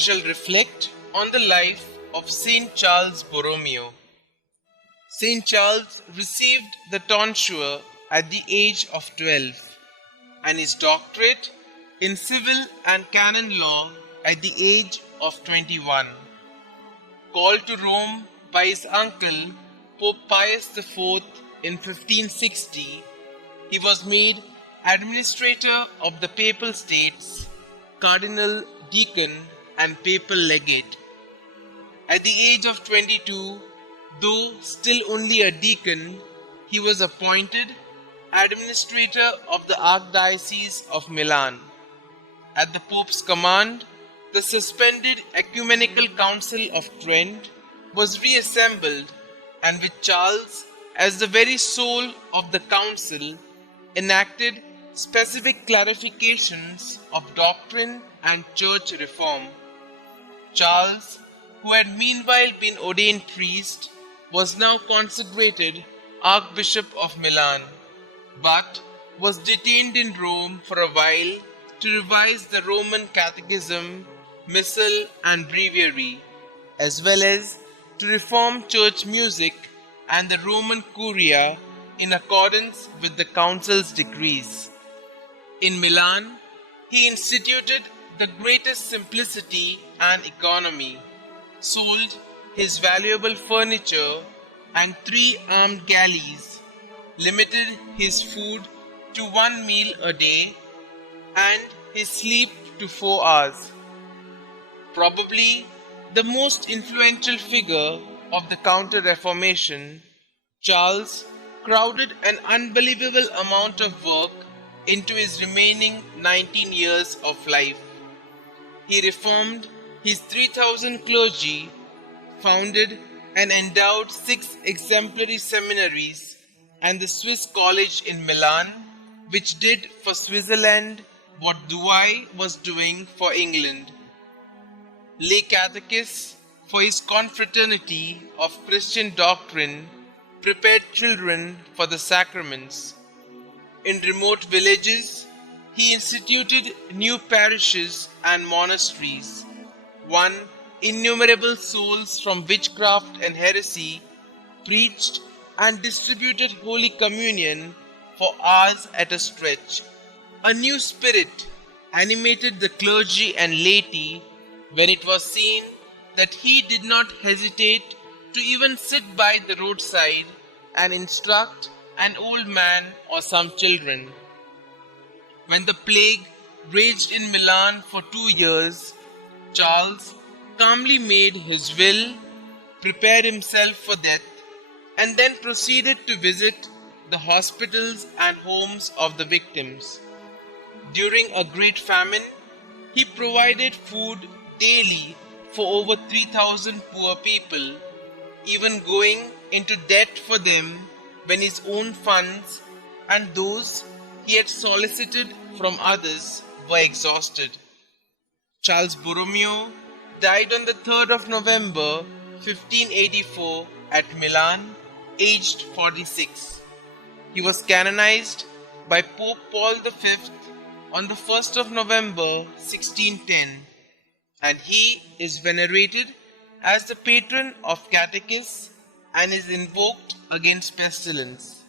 shall reflect on the life of St Charles Borromeo. St Charles received the tonsure at the age of 12 and his doctorate in civil and canon law at the age of 21. Called to Rome by his uncle Pope Pius IV in 1560, he was made administrator of the Papal States, Cardinal Deacon and Papal Legate. At the age of 22, though still only a deacon, he was appointed administrator of the Archdiocese of Milan. At the Pope's command, the suspended Ecumenical Council of Trent was reassembled, and with Charles as the very soul of the council, enacted specific clarifications of doctrine and church reform. Charles, who had meanwhile been ordained priest, was now consecrated Archbishop of Milan, but was detained in Rome for a while to revise the Roman Catechism, Missal and Breviary, as well as to reform church music and the Roman Curia in accordance with the council's decrees. In Milan, he instituted the greatest simplicity and economy, sold his valuable furniture and 3 armed galleys, limited his food to 1 meal a day, and his sleep to 4 hours. Probably the most influential figure of the Counter-Reformation, Charles crowded an unbelievable amount of work into his remaining 19 years of life. He reformed his 3,000 clergy, founded and endowed 6 exemplary seminaries and the Swiss College in Milan, which did for Switzerland what Douai was doing for England. Lay catechists for his confraternity of Christian doctrine prepared children for the sacraments. In remote villages, he instituted new parishes and monasteries, won innumerable souls from witchcraft and heresy, preached and distributed Holy Communion for hours at a stretch. A new spirit animated the clergy and laity when it was seen that he did not hesitate to even sit by the roadside and instruct an old man or some children. When the plague raged in Milan for 2 years, Charles calmly made his will, prepared himself for death, and then proceeded to visit the hospitals and homes of the victims. During a great famine, he provided food daily for over 3,000 poor people, even going into debt for them when his own funds and those he had solicited from others were exhausted. Charles Borromeo died on the 3rd of November 1584 at Milan, aged 46. He was canonized by Pope Paul V on the 1st of November 1610, and he is venerated as the patron of catechists and is invoked against pestilence.